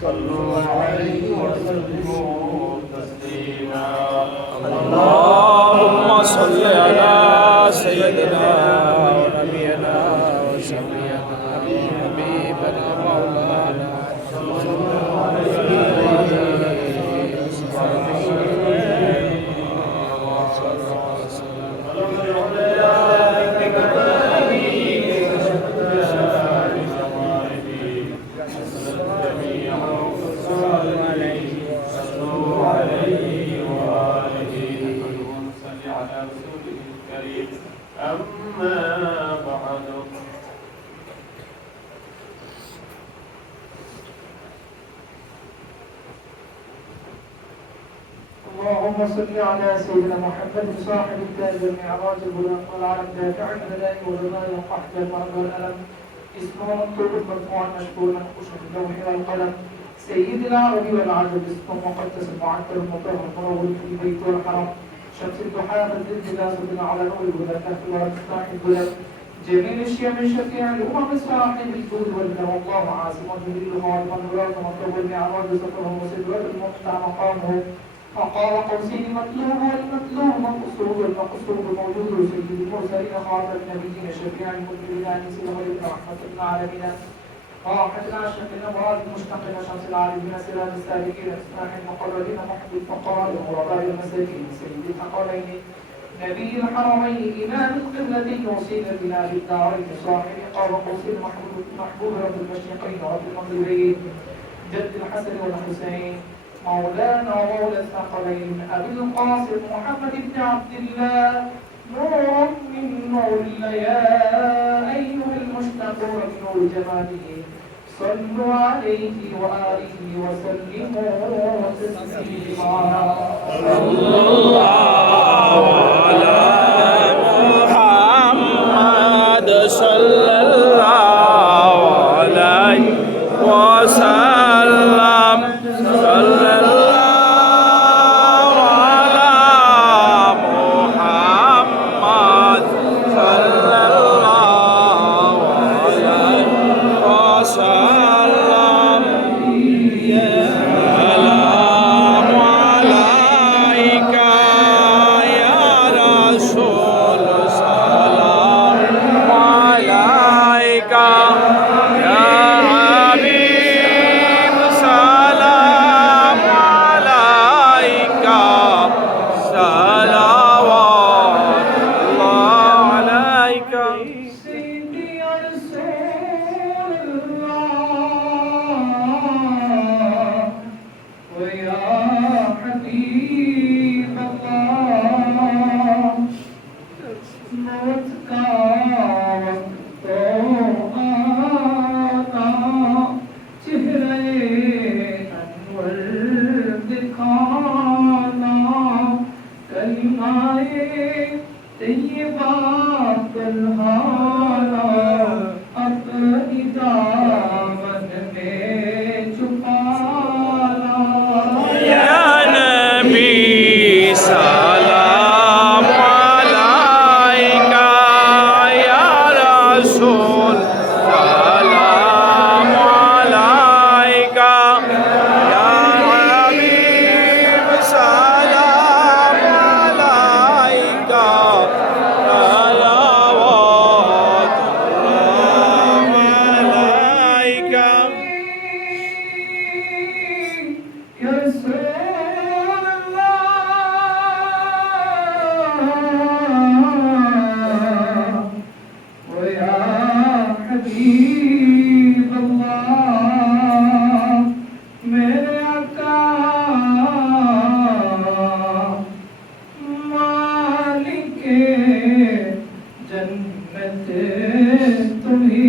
صلوا عليه وسلموا تسليما اللهم صل على سيدنا ونبينا وشفيعنا وحبيبنا مولانا أما بعد اللهم صل على سيدنا محمد صاحب التاج والمعراج البلند والعالم دافع البلاء والرضا والقحط والمرض والألم اسمه مكتوب مرفوعا مشكورا منقوش في اللوح والقلم سيد العرب والعجب اسمه مقدس المعطر المطهر المنور في بيت والحرم شمس الضحى بدل بلاسة على نور الهدى كهف ومفتاح الظلم جميل الشيم الشفيع الأمم صاحب الجود والكرم الله عاصم جبريل خادم الولاة مطلوب المعراج سفره وسدرة المقطع مقامه فقال قوسين مطلوب والمطلوب مقصود والمقصود موجود سيد المرسلين خاتم النبيين شفيع المذنبين انيس الخليل رحمة العالمين راحة العاشقين مراد المشتقين شمس العارفين سراج السالكين اصلاح المقربين محب الفقراء وغرباء المساكين سيد الحقرين نبي الحرمين إمام القبلتين وسيلتنا للدارين صاحب قاب قوسين محبوب رب المشرقين ورب المغربين جد الحسن والحسين مولانا ومولى الثقلين أبي القاسم محمد بن عبد الله نورا من نور الله يا أيها المشتقون بنور جماله صلوا عليه وآله وسلموا تسليما صلى الله على محمد صلى الله عليه وسلم صلى الله على محمد صلى الله عليه وسلم سلام عليك يا رسول سلام عليك يا حبيب سلام عليك صلوات الله عليك سيدي يا رسول الله ويا حبيب الله موت का वक्त आता चेहरे अनवर दिखाना कलिमाए तैयबा कल्हाना अपनी दामन में छुपाना يا نبي سلام عليك يا رسول سلام عليك يا حبيب سلام عليك صلوات الله عليك يا رسول الله ويا حبيب الله मेरे आका मालिक जन्नत तुम ही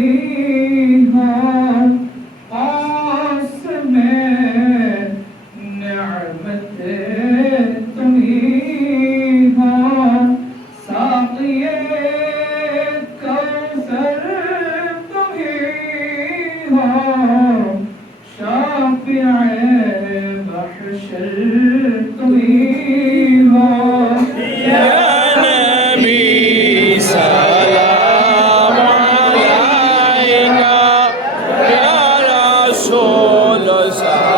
हो पास में नेमत तुम ही हो साक़िए कौसर तुम ही हो शाफ़िए महशर तुम ही हो يا نبي سلام عليك يا رسول سلام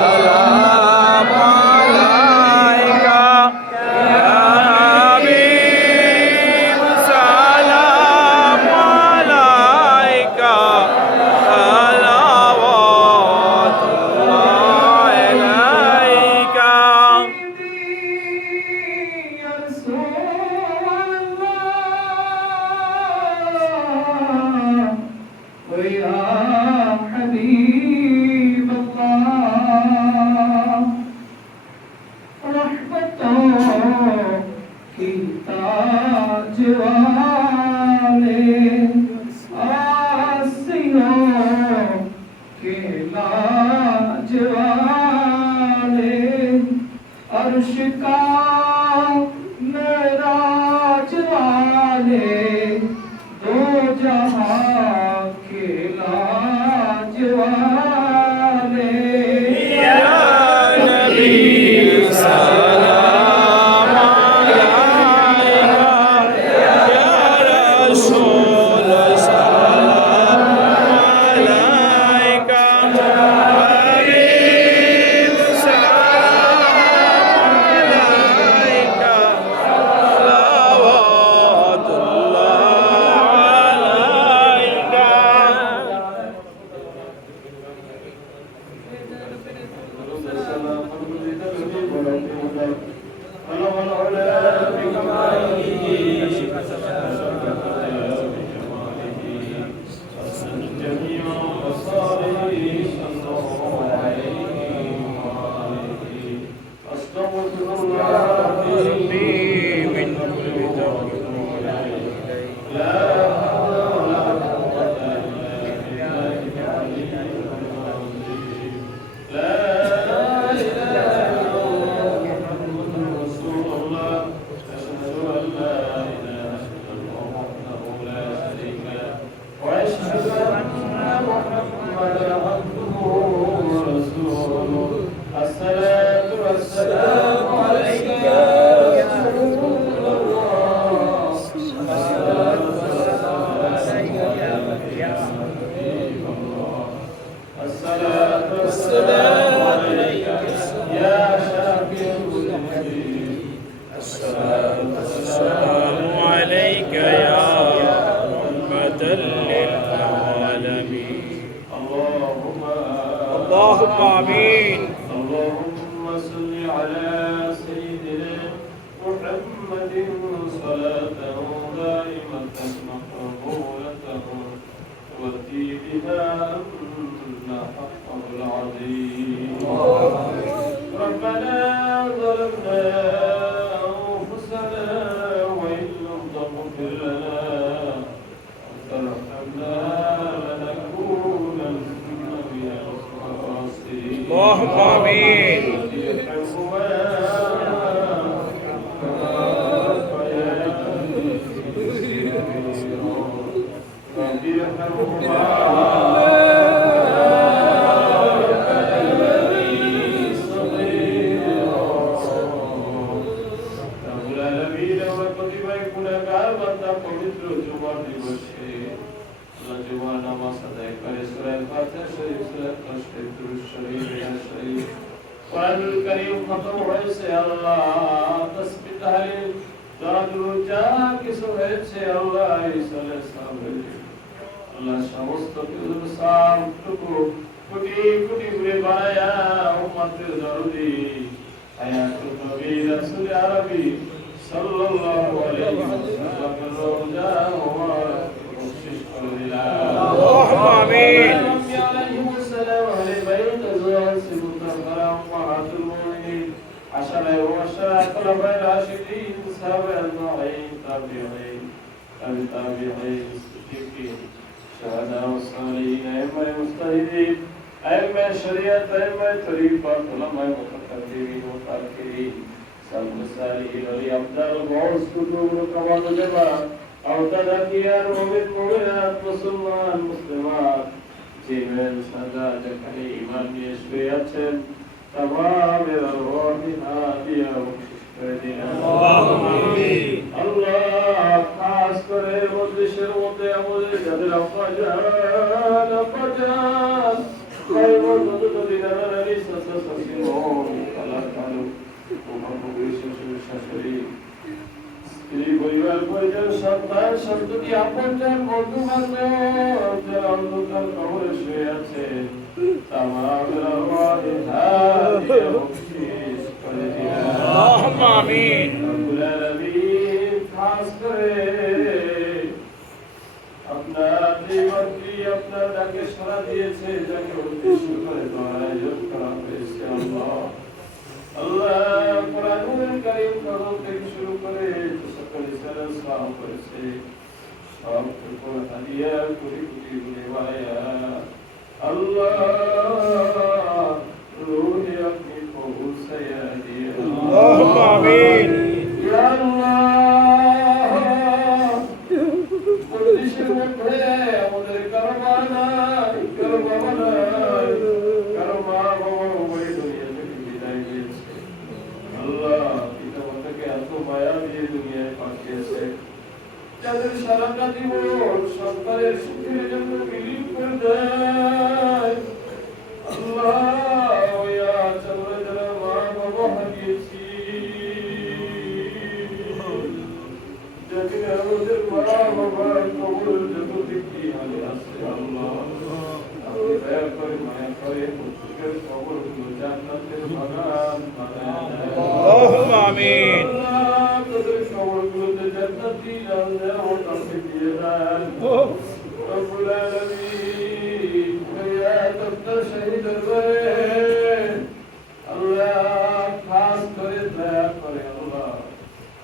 वाले अर्श का मेराज वाले दो जहां के लाज वाले या नबी सलाम अलैका या रसूल सलाम अलैका हबीब सलाम अलैका सलावतुल्लाह अलैका من كل وأشهد أن محمدا عبده ورسوله الصلاة والسلام عليك يا رسول الله الصلاة والسلام عليك يا حبيب الله الصلاة والسلام عليك يا شافي المذنبين الصلاة والسلام عليك يا رحمة للعالمين اللهم آمين اللهم صل على سيدنا محمد صلاة دائمة مقبولة تؤتي بها أن حقه العظيم ربنا ظلمنا أنفسنا وإن لم تغفر لنا وترحمنا لنكونن من الخاسرين اللهم آمين قرآن الكريم ختم হয়েছে আল্লাহ তসবিহ তাহলিল দরুদ জাহ কিছু হয়েছে আল্লাহ ইসলামের সামনে আল্লাহ সমস্ত কিছু সবটুকু কোটি কোটি করে বানায়া উম্মতের দরদি হায়াতুন নবী রাসূল আরবি সাল্লাল্লাহু আলাইহি ওয়াসাল্লামের রওজা মুবারক বখশিশ করে দিলা اللهم آمين عشرة وعشرة خلفاء راشدين سابع المعين تابعين التابعين الصديقين شهداء والصالحين أئمة المجتهدين أئمة الشريعة أئمة الطريقة علماء المتقدمين والتأخرين سلف الصالحين ولأفضل الغوث كتب الكمال الجبار أو تذكير مؤمن مؤمنات مسلمان مسلمات জীবন সদা যেখানে ঈমান নিয়ে শুয়ে আছেন तमाम الأرواح هادية ومشتركين الله خاص করে মজলিসের মধ্যে আমাদের যাদের আফাজান খায়রুল মুতদিনা আলী সাসাসিমুন কালাকালু শাশুড়ি স্ত্রী পরিবার পরিজন সন্তান সন্ততি আপনজন বন্ধু বান্ধব যারা অন্ধকার কবরে শুয়ে আছে تمام الأرواح هادية بخشيش করে দিলেন اللهم آمين رب العالمين খাস করে আপনার জীবনকে আপনার ডাকে সাড়া দিয়েছে যাকে উদ্দেশ্য করে আয়োজন করা হয়েছে আল্লাহ আল্লাহ কোরআনুল কারীম নাযিল থেকে শুরু করে সকল ইসলাম সাহাব করেছে সব উপর হাদিয়া কোটি কোটি গুণে বায়া আল্লাহ সারাটা জীবন সরকারের সুখের জন্য বিলীন করে দেয়। আল্লাহ ইয়া চলে যারা মা বাবা হারিয়েছি, যেদিন আমাদের মা বাবার কবর যত দিকে হালে আছে আল্লাহ দয়া করে মায়া করে প্রত্যেকের কবরগুলো জান্নাতের বাগান বানায় দেয়। আল্লাহুম্মা আমিন। তাদের কবরগুলোতে জান্নাতি নেয়ামত আপনি দিয়ে দেন। রব্বুল আলামিন ইয়া তত্তা শহীদ আল্লাহ খাস করে দয়া করে আল্লাহ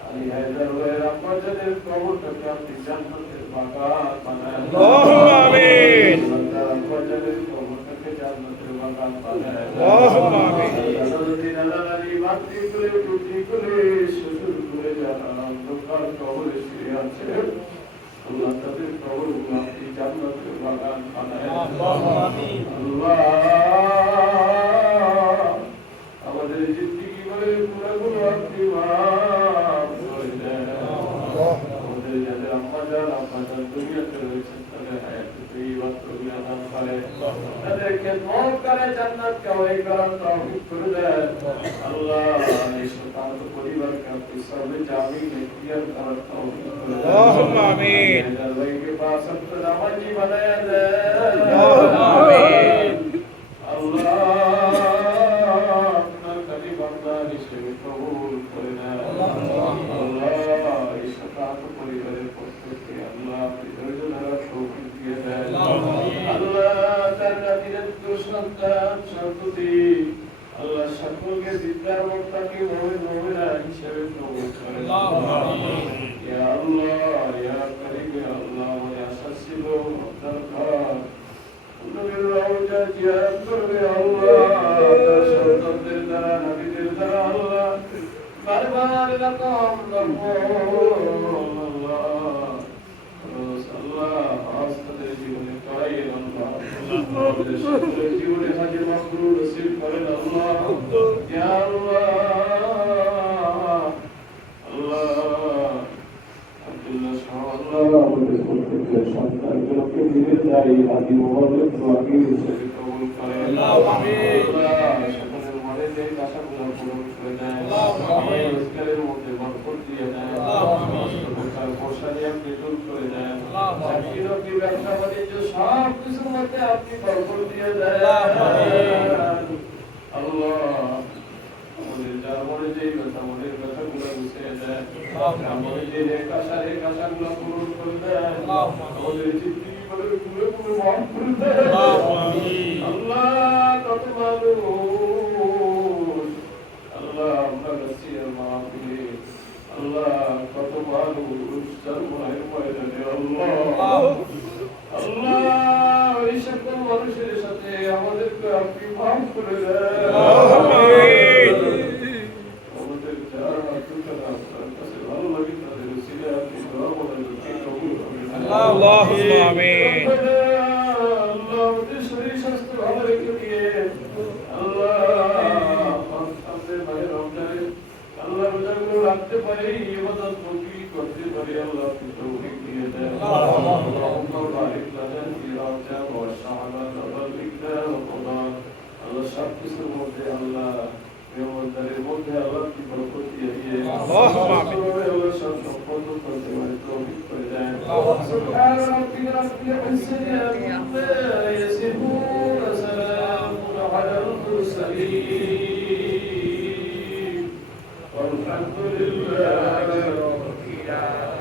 আলী হায়দার ভাইয়ের আব্বাজানের কবরটাকে আপনি জান্নাতের বাগান বানায় দেন। আল্লাহুম্মা আমিন। আব্বাজানের কবরটাকে জান্নাতের বাগান বানায় দেন। আল্লাহুম্মা আমিন। দাদাদি দাদাদি মাতৃকুলে পিতৃকুলে শ্বশুরকুলে যারা অন্ধকার কবরে শুয়ে আছে আল্লাহ তাদের কবরগুলো আপনি জান্নাতের বাগান বানায় দেন। আল্লাহুম্মা আমিন। আল্লাহ আমাদের জিন্দেগি বলে গুনাহগুলো আপনি মাফ করে দেন। আমাদের যাদের আম্মাজান আব্বাজান দুনিয়াতে রয়েছেন তাদের হায়াতে তৈয়বা তৌফিক দান করেন, তাদের খেদমত করে জান্নাত কামাই করার তৌফিক করে দেন। আল্লাহ এই শতান্ত পরিবারকে আপনি সবে জামিন ইখতিয়ার করার তৌফিক করে দেন। আল্লাহুম্মা আমিন। হায়দার ভাইকে পাঁচ ওয়াক্ত নামাজি বানায়া দেন। আল্লাহুম্মা আমিন। আল্লাহ আপনার কাজী বান্দা হিসেবে কবুল করে নেন। আল্লাহ এই শতান্ত পরিবারের পক্ষ থেকে আল্লাহ আপনি ধৈর্য ধরার তৌফিক দিয়ে দেন। আল্লাহ তার নাতিদের সন্তান সন্ততি আল্লাহ সকলকে বিদ্যার মুক্তাকি মুমিন মুমিনা হিসেবে কবুল করে নেন। ইয়া আল্লাহ ইয়া করিম ইয়া আল্লাহ আমাদের আশা ছিল আপনার ঘর নবীর রওজা জিয়ারত করবে আল্লাহ, তার সন্তানদের দ্বারা নবীদের দ্বারা আল্লাহ বারবার এরকম তাদের জীবনে করাইয়েন আল্লাহ, আমাদের সকলের জীবনে হাজির মাবরুর নসিব করেন আল্লাহ। ইয়া আল্লাহ আল্লাহ আব্দুল্লাহ শাহ আল্লাহ আমাদের প্রত্যেকের সন্তানগুলোকে দিনের দায়ী আদি মোবারক দোয়াকে হিসেবে কবুল করেন। আল্লাহ সকলের মনে যে আশাগুলো পূরণ করে দেন। আমাদের রোজগারের মধ্যে বরকত দিয়ে দেন। সমস্ত প্রকার পরেশানি আপনি দূর করে দেন। চাকরি বাকরি ব্যবসা বাণিজ্য সব কিছুর মধ্যে আপনি বরকত দিয়ে দেন। আল্লাহ আমাদের যার মনে যেই কথা মনের কথাগুলো বুঝিয়ে দেন। আমাদের যে রেখ আশাগুলো পূরণ করে দেন। আমাদের জিন্দেগি বলে গুলো মাফ করে দেন। আল্লাহ কত মানুষ আল্লাহ আমরা নসিহত মাহফিলে আল্লাহ কত মানুষ যার মায়ের ময়দানে আল্লাহ আল্লাহ এই সকল মানুষের সাথে আমাদেরকে আপনি মাফ করে দেন। আমাদের যার হাতুকারা আপনার কাছে ভালো লাগে তাদের উসিলে আপনি দোয়া বলেন কবুল করেন। আল্লাহুম্মা আমিন। আল্লাহ আমাদের শরীর স্বাস্থ্য ভালো রেখে দিয়ে আল্লাহ আমাদের ভাই রমজানে আল্লাহ রোজাগুলো রাখতে পারি, ইবাদত বন্দেগী করতে পারি, আল্লাহ আপনি তৌফিক দিয়ে দেন। আল্লাহুম্মা বারিক লানা ফি রমজান ওয়া শাবান ওয়া যিকরা ওয়া কুরআন। আল্লাহ সব কিছুর মধ্যে আল্লাহ মেহমানদারির মধ্যে আল্লাহ কি বরকত দিয়ে দিয়ে আল্লাহুম্মা আমিন। আল্লাহ সব সম্পদ করতে পারে তৌফিক করে দেন। সুবহান রাব্বিকা রাব্বিল ইজ্জাতি আম্মা ইয়াসিফুন ওয়া সালামুন আলাল মুরসালিন والحمد لله رب العالمين.